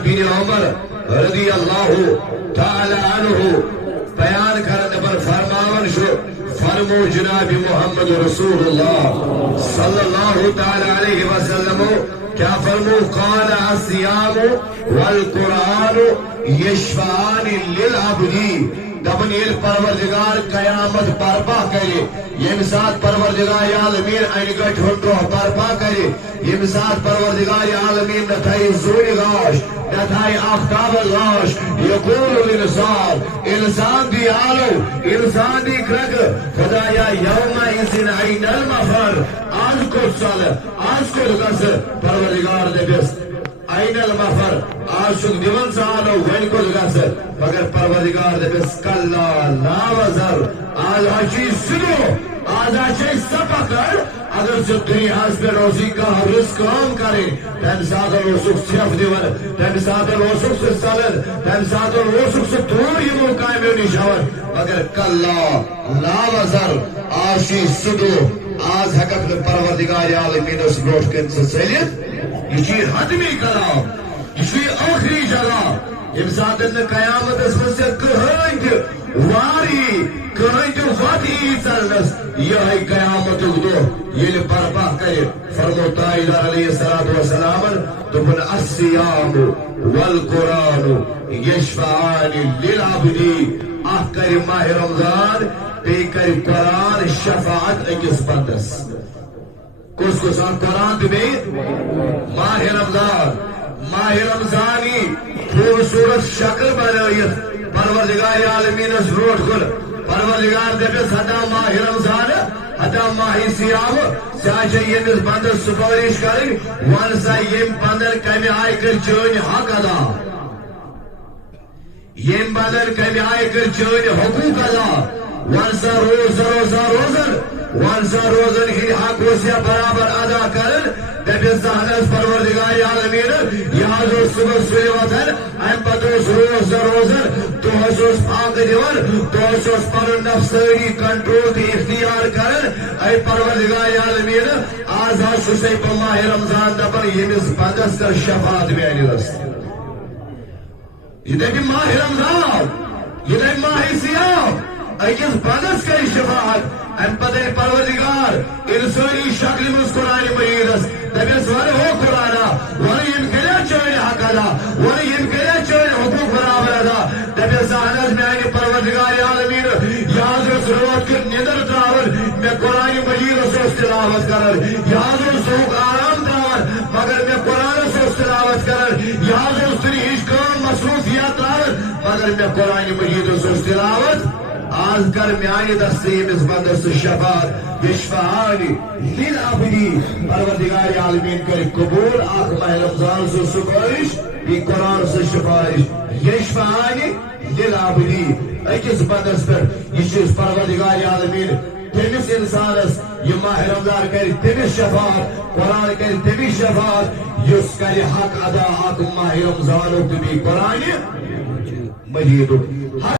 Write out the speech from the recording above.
بن عمر رضی اللہ تعالی عنہ بیان کرنے پر فرماون شو فرمو جناب محمد رسول اللہ صلی اللہ تعالی علیہ وسلم کیا فرمو قال الصیام والقرآن یشفعان للعبد دبن یل پروردگار قیامت برپا کرے یم سات پروردگار عالمین این گٹ ہنڈو برپا کرے یم سات پروردگار عالمین نتائی زوری غاش نتائی آفتاب غاش یقول الانسان انسان دی آلو انسان دی کرگ خدایا یوم ایزن این المفر آج کو سال آج کو لگس پروردگار دے بس این المفر آج شک دیون سالو وین کو لگس مگر پروردگار دے بس کلا لا وزر آج آچی سنو آج آچی سپکر اگر سے دنیا اس پہ روزی کا رزق کام کرے تم ساتھ روزق صرف دیور تم ساتھ روزق سے سالر تم ساتھ روزق سے دور یہ موقع میں نشاور مگر کلا لا وزر آچی سنو آج حقق پروردگار عالمین اس بروٹ کن سے سیلیت یہ چیز حتمی کلام یہ چیز آخری جگہ امساد ان قیامت اس میں سے کہنگ واری کہنگ وطی چلنس یہ قیامت دو یہ برپا کرے فرموتا الہ علیہ السلام دبن الصیام والقرآن یشفعان للعبدی احکر ماہ رمضان بیکر قرآن شفاعت اکس بندس کس کو سان قرآن بھی ماہ رمضانی خوبصورت شکل بنائیت پروردگار عالمین اس روٹ کل پروردگار دے پہ صدا ماہ رمضان حتا ماہ سیام ساچے یہ اس بندر سپارش کریں وانسا یہ بندر کمی آئی کر چون حق ادا یہ بندر کمی آئی کر چون حقوق ادا وانسا روزن وانسا روزن ہی حق وسیع برابر ادا کرن دبی سہنس پروردگار عالمین یاد صبح سوی وطن ام پتوس روزن تو حسوس پاک دیون تو حسوس پر نفسری کنٹرول دی اختیار کرن اے پروردگار عالمین آزاد سوسی پا ماہ رمضان دبن یمس بندس کر شفاعت بیانی رست یہ دبی ماہ رمضان یہ دبی ماہ سیام اکس بندس کر شفاعت ام پتہ پروردگار انسانی شکل مسکران مریدس دبیس ور ہو قرآنا ور یم کرے چوئن حق ادا ور یم کرے چوئن حقوق برابر ادا دبیس احنس میں آئینی پروردگار عالمین یاد رس روت کر ندر تراور میں قرآن مجید رسوس تلاوت کرر یاد رس سوک آرام تراور مگر میں قرآن رسوس تلاوت کرر یاد رس تری ہیچ کام مصروفیات تراور مگر میں قرآن مجید رسوس تلاوت آز کر میانی دستیم اس بندر سے شفاعت یشفعانی للعبدی پروردگار عالمین کر قبول آخ ماہ رمضان سے سپارش بھی قرآن سے شفارش یشفعانی للعبدی اکس بندر پر یہ چیز پروردگار عالمین تمس انسانس یہ ماہ رمضان کر تمس شفاعت قرآن کر تمس شفاعت یس کر حق ادا آخ ماہ رمضان بھی قرآن مجید